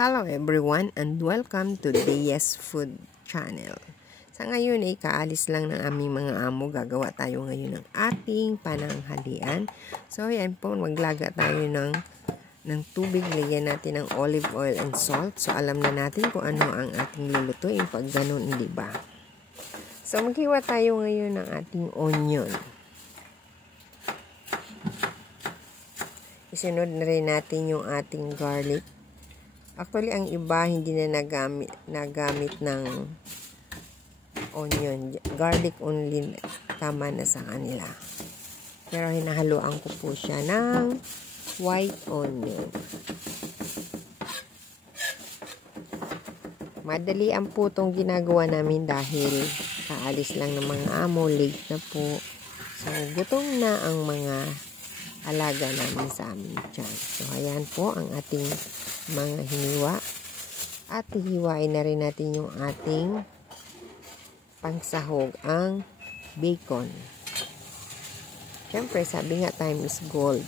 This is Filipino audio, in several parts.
Hello everyone and welcome to Deyes Food Channel. Sa ngayon ay kaalis lang ng aming mga amo. Gagawa tayo ngayon ng ating pananghalian. So yan po, maglaga tayo ng tubig. Lagyan natin ng olive oil and salt. So alam na natin kung ano ang ating lulutuin pag ganun, di ba? So maghiwa tayo ngayon ng ating onion. Isunod na rin natin yung ating garlic. Actually, ang iba hindi na nagamit ng onion. Garlic only tama na sa kanila. Pero hinahaluan ko po siya ng white onion. Madali ang po itong ginagawa namin dahil kaalis lang ng mga amo. Late na po. So, gutom na ang mga alaga namin sa amin dyan. So, ayan po ang ating mga hiniwa. At hihiwain na rin natin yung ating pangsahog, ang bacon. Siyempre, sabi nga, time is gold.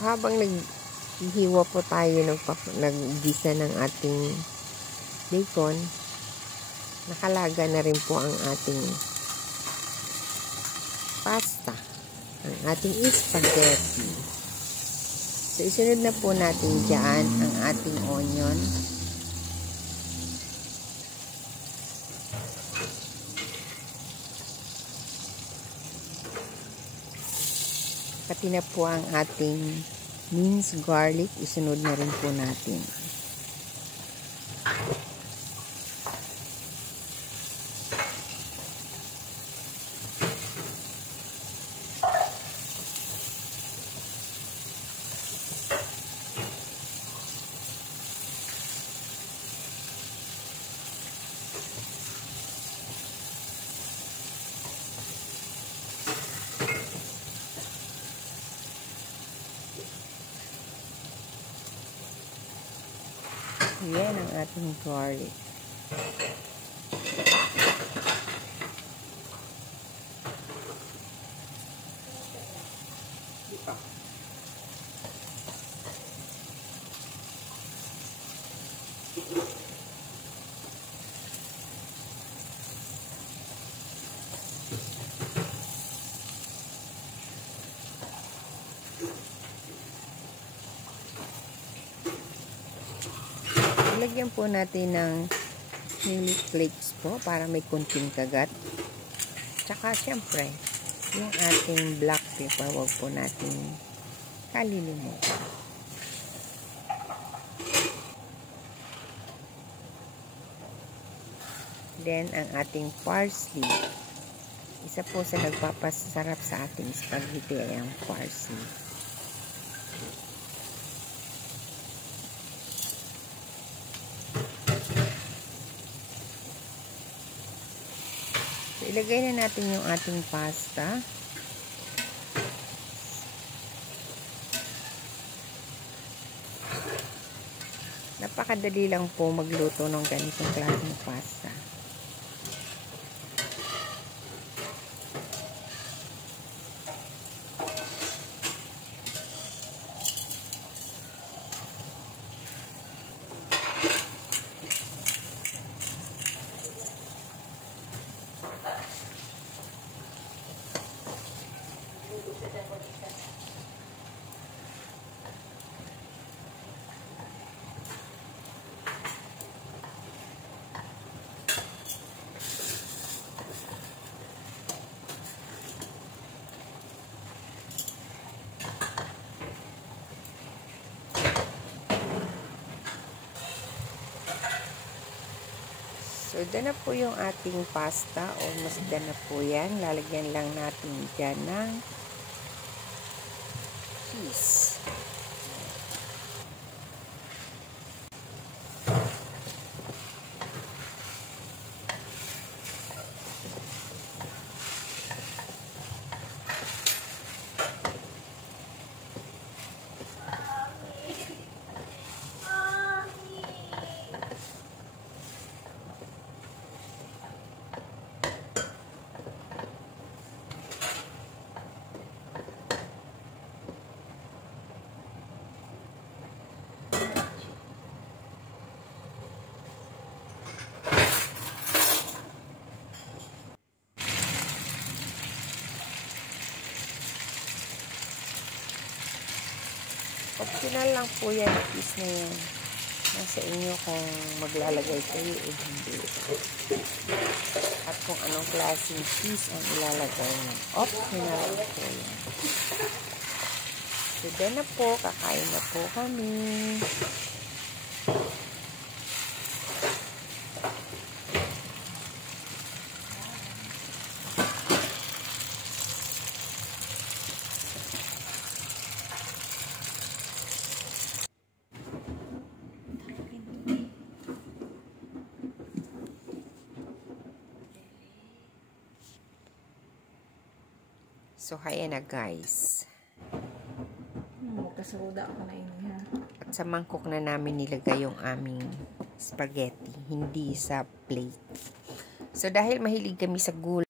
Habang naghihiwa po tayo, naggisa ng ating bacon, nakalaga na rin po ang ating pasta, ang ating spaghetti. So, isunod na po natin dyan ang ating onion. Pati na po ang ating minced garlic, isunod na rin po natin. Yan ang ating garlic. Lagyan po natin ng chili flakes po para may kunting kagat. Tsaka syempre, yung ating black pepper, wag po natin kalilimutan. Then, ang ating parsley. Isa po sa nagpapasarap sa ating spaghetti ay ang parsley. Ilagay na natin yung ating pasta. Napakadali lang po magluto ng ganitong klaseng pasta. So, dyan na po yung ating pasta. Almost dyan na po yan. Lalagyan lang natin dyan ng cheese. Optional lang po yan, cheese na yan. Nasa inyo kung maglalagay kayo o hindi. At kung anong klaseng cheese ang ilalagay nyo. Optional po yan. So, then na po, kakain na po kami. So, kaya na guys. Kasaruda ako na ini ha. At sa mangkok na namin nilagay yung aming spaghetti, hindi sa plate. So, dahil mahilig kami sa gulay,